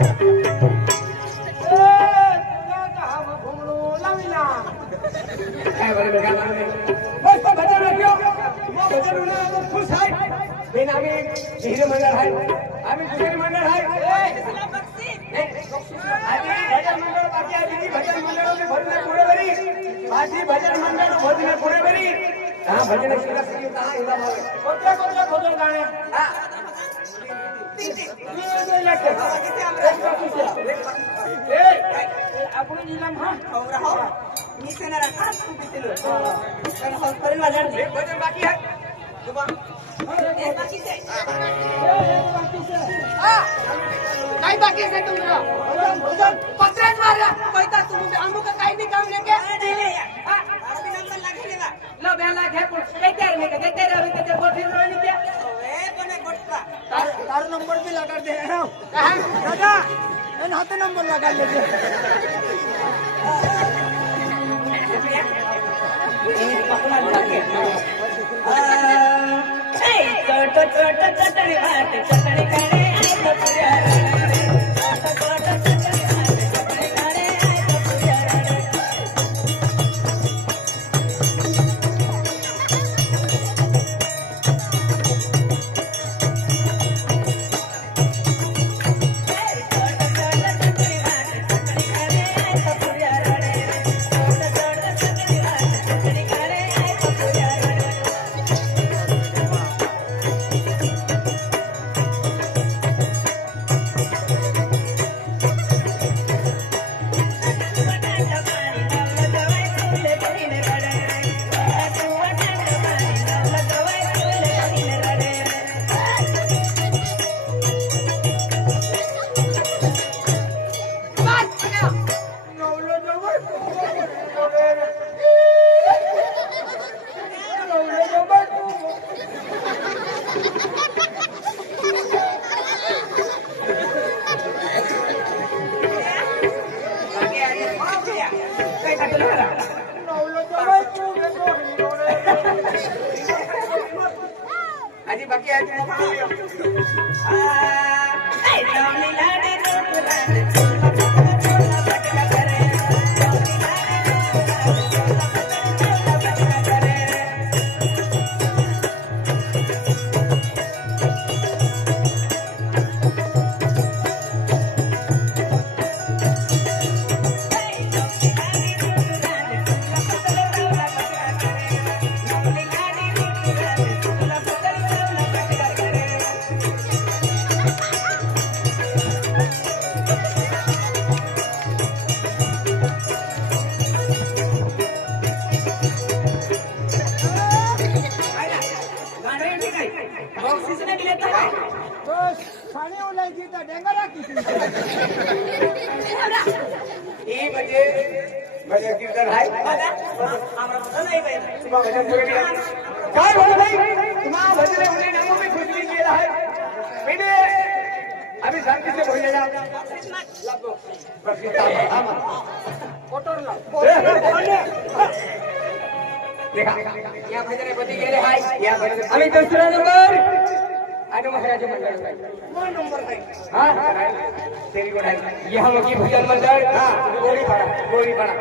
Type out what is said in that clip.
काय बरं बघा मस्त भजन राखो मग भजन होणार खुश आहे बिन आम्ही हिरे मंडळ आहे आम्ही दुसरे मंडळ आहे भजन मंडळ बाकी आहे भजन मंडळ भजन पुढे बरी माझी भजन मंडळ भजन पुढे बरी हा भजन शिला कहा एवढा भाव कोणत्या कोणत्या भजन गाणे हा आपण निलाम हा राहो मी सेना रखा तू बितलो पण हॉस्पिटल वाला भजन बाकी है बाकी से काय बाकी है तुमरा भजन पत्रेच मारला पैसा तुम्ही आमू का काही नाही काम लेके अभी नंबर लागले बा लो बेला घे पण देते रे देते रे अभी ते गोठी रोनी क्या ए कोने गोठा तार नंबर भी लगा दे कहां दादा इन हाथ नंबर लगा ले चटणी भात चटणी खाणे आजी बाकी आहे म्हणजे कीर्तन आहे काय बोल भाई तुम्हारा भजन होने नामों में कुछ भी किया है बेटे अभी शांति से बोलिए जाओ देखा या भजन बदी गेले हाय या भजन आम्ही दुसरा नंबर आणि महाराज मंडळ कोण नंबर काय हां तेरी गोड आहे यहां की भजन मंडळ हां गोरी पाड़ा